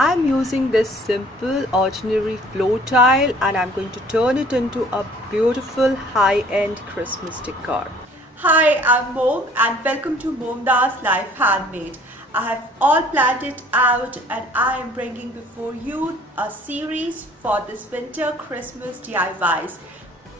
I'm using this simple ordinary floor tile and I'm going to turn it into a beautiful high-end Christmas decor. Hi, I'm Mom and welcome to MomDas Life Handmade. I have all planned it out and I am bringing before you a series for this winter Christmas DIYs.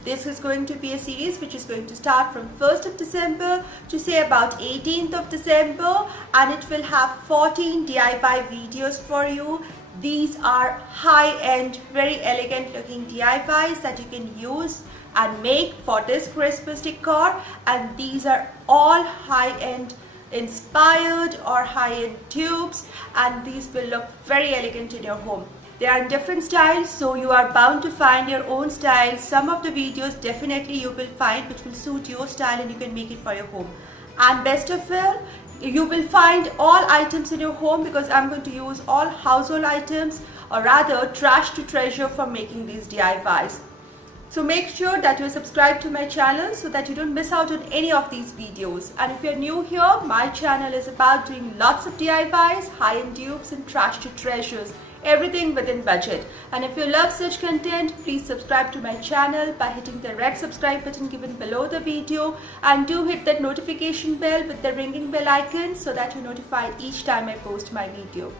This is going to be a series which is going to start from 1st of December to say about 18th of December, and it will have 14 DIY videos for you. These are high-end, very elegant looking DIYs that you can use and make for this Christmas decor, and these are all high-end inspired or high-end tubes, and these will look very elegant in your home. They are in different styles, so you are bound to find your own style. Some of the videos definitely you will find which will suit your style and you can make it for your home. And best of all, you will find all items in your home because I'm going to use all household items, or rather trash to treasure, for making these DIYs. So make sure that you subscribe to my channel so that you don't miss out on any of these videos. And if you're new here, my channel is about doing lots of DIYs, high-end dupes and trash to treasures. Everything within budget. And if you love such content, please subscribe to my channel by hitting the red subscribe button given below the video, and do hit that notification bell with the ringing bell icon so that you're notified each time I post my video.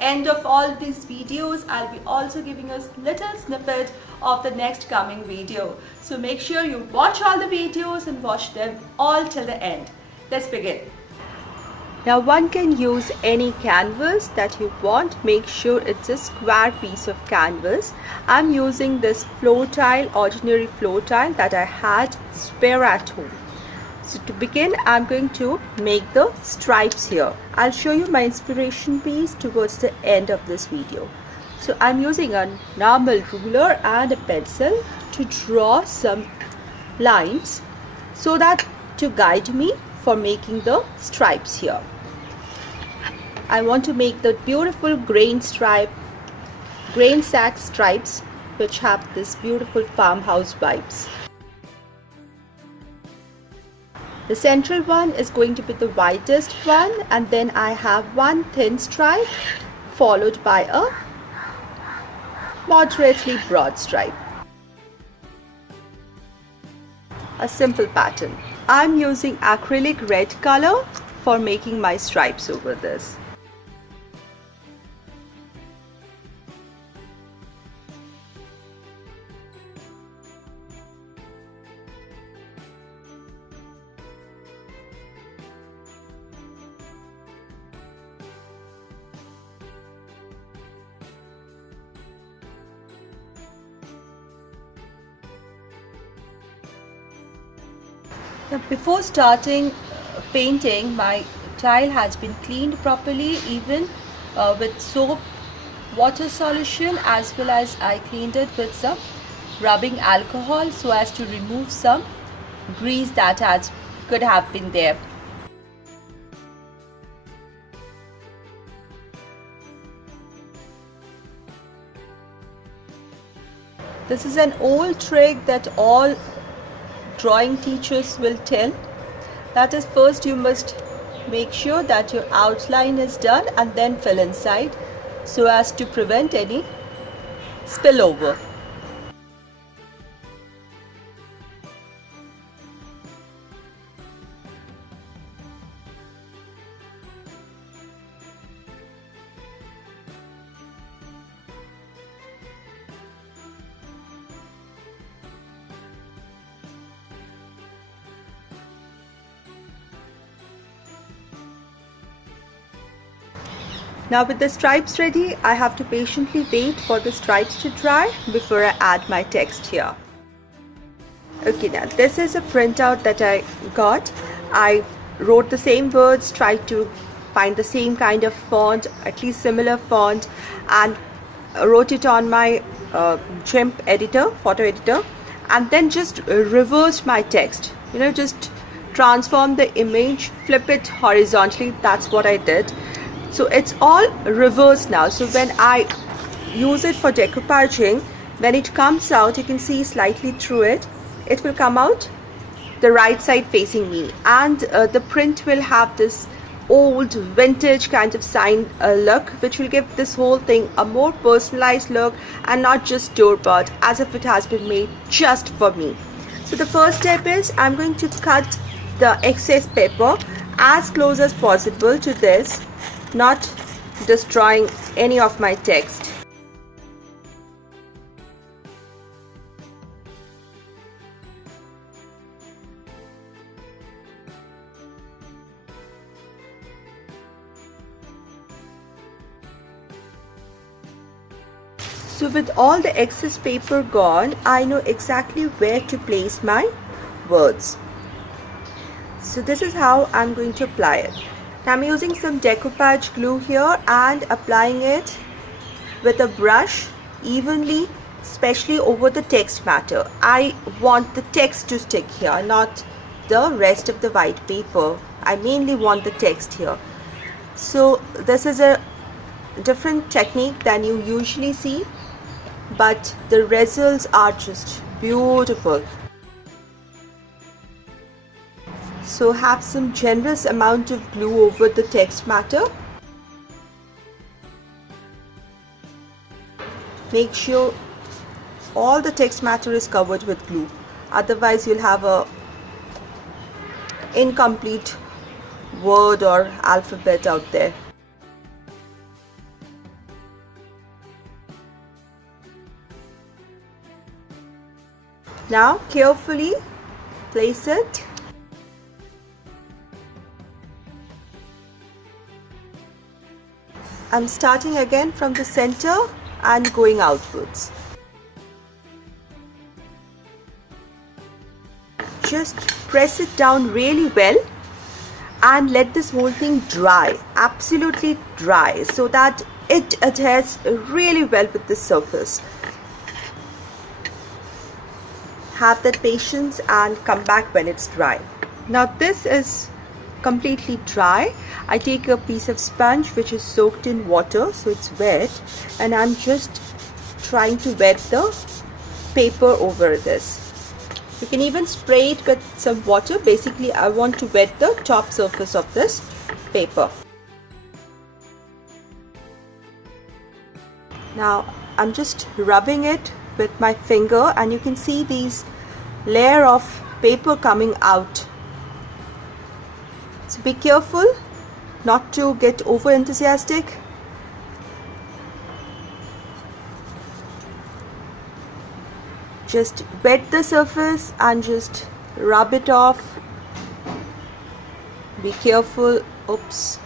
End of all these videos, I'll be also giving us little snippet of the next coming video. So make sure you watch all the videos and watch them all till the end. Let's begin. Now one can use any canvas that you want. Make sure it's a square piece of canvas. I'm using this floor tile, ordinary floor tile that I had spare at home. So to begin, I'm going to make the stripes here. I'll show you my inspiration piece towards the end of this video. So I'm using a normal ruler and a pencil to draw some lines so that to guide me for making the stripes here. I want to make the beautiful grain sack stripes which have this beautiful farmhouse vibes. The central one is going to be the widest one, and then I have one thin stripe followed by a moderately broad stripe. A simple pattern. I'm using acrylic red color for making my stripes over this. Now before starting painting, my tile has been cleaned properly, even with soap water solution, as well as I cleaned it with some rubbing alcohol so as to remove some grease that could have been there. This is an old trick that all drawing teachers will tell. That is, first you must make sure that your outline is done and then fill inside so as to prevent any spillover. Now with the stripes ready, I have to patiently wait for the stripes to dry before I add my text here. Okay, now this is a printout that I got. I wrote the same words, tried to find the same kind of font, at least similar font, and wrote it on my GIMP editor, photo editor, and then just reversed my text. Just transform the image, flip it horizontally. That's what I did. So it's all reversed now. So when I use it for decoupaging, when it comes out, you can see slightly through it. It will come out the right side facing me, and the print will have this old vintage kind of sign look, which will give this whole thing a more personalized look and not just store-bought, as if it has been made just for me. So the first step is I'm going to cut the excess paper as close as possible to this, not destroying any of my text. So with all the excess paper gone, I know exactly where to place my words. So this is how I'm going to apply it. I'm using some decoupage glue here and applying it with a brush evenly, especially over the text matter. I want the text to stick here, not the rest of the white paper. I mainly want the text here. So this is a different technique than you usually see, but the results are just beautiful. So have some generous amount of glue over the text matter. Make sure all the text matter is covered with glue, otherwise you'll have a incomplete word or alphabet out there. Now carefully place it. I'm starting again from the center and going outwards. Just press it down really well and let this whole thing dry, absolutely dry, so that it adheres really well with the surface. Have that patience and come back when it's dry. Now this is completely dry. I take a piece of sponge which is soaked in water, so it's wet, and I'm just trying to wet the paper over this. You can even spray it with some water. Basically I want to wet the top surface of this paper. Now I'm just rubbing it with my finger and you can see these layer of paper coming out. So be careful not to get over enthusiastic. Just wet the surface and just rub it off. Be careful. Oops.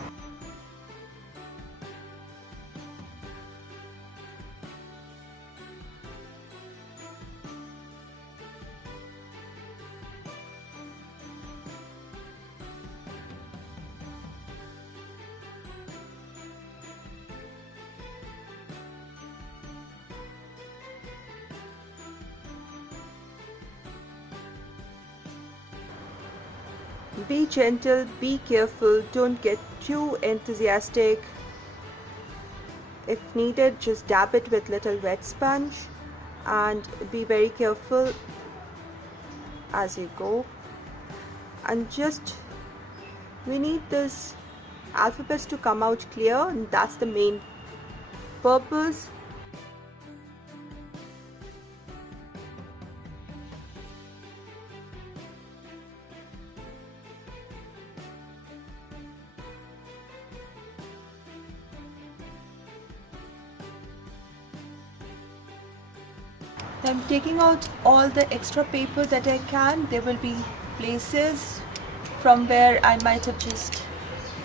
Be gentle, be careful, don't get too enthusiastic. If needed, just dab it with little wet sponge and be very careful as you go. And just, we need this alphabets to come out clear, and that's the main purpose. I'm taking out all the extra paper that I can. There will be places from where I might have just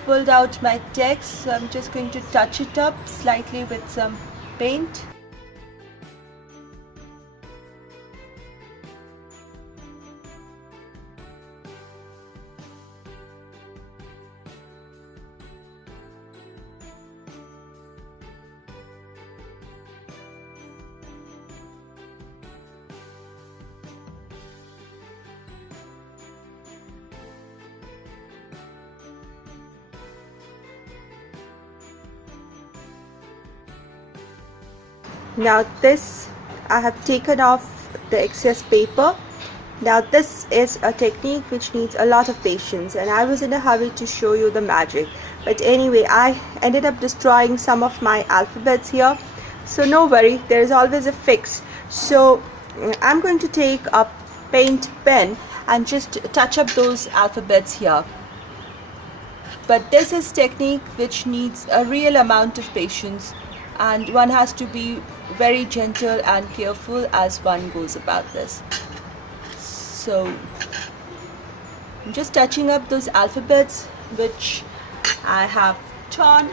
pulled out my text, so I'm just going to touch it up slightly with some paint. Now this, I have taken off the excess paper. Now this is a technique which needs a lot of patience, and I was in a hurry to show you the magic. But anyway, I ended up destroying some of my alphabets here, so no worry, there is always a fix. So I'm going to take a paint pen and just touch up those alphabets here. But this is technique which needs a real amount of patience, and one has to be very gentle and careful as one goes about this. So I'm just touching up those alphabets which I have torn.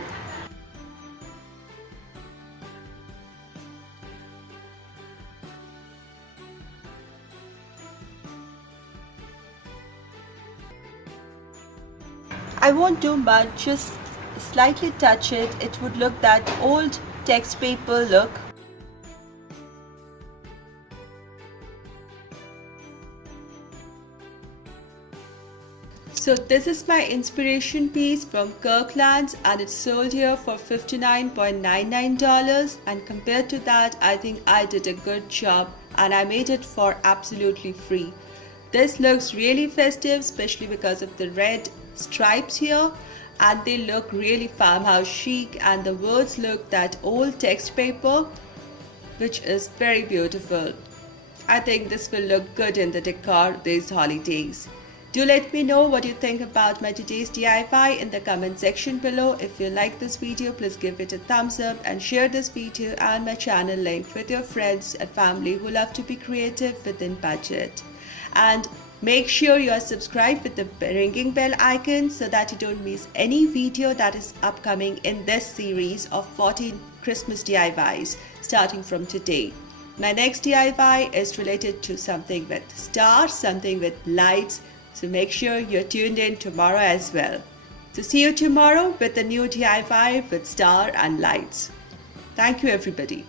I won't do much, just slightly touch it. It would look that old text paper look. So this is my inspiration piece from Kirkland, and it's sold here for $59.99, and compared to that, I think I did a good job and I made it for absolutely free. This looks really festive, especially because of the red stripes here, and they look really farmhouse chic, and the words look that old text paper, which is very beautiful. I think this will look good in the decor these holidays. Do let me know what you think about my today's DIY in the comment section below. If you like this video, please give it a thumbs up and share this video and my channel link with your friends and family who love to be creative within budget. And make sure you are subscribed with the ringing bell icon so that you don't miss any video that is upcoming in this series of 14 Christmas DIYs starting from today. My next DIY is related to something with stars, something with lights. So make sure you're tuned in tomorrow as well. So see you tomorrow with a new DIY with star and lights. Thank you everybody.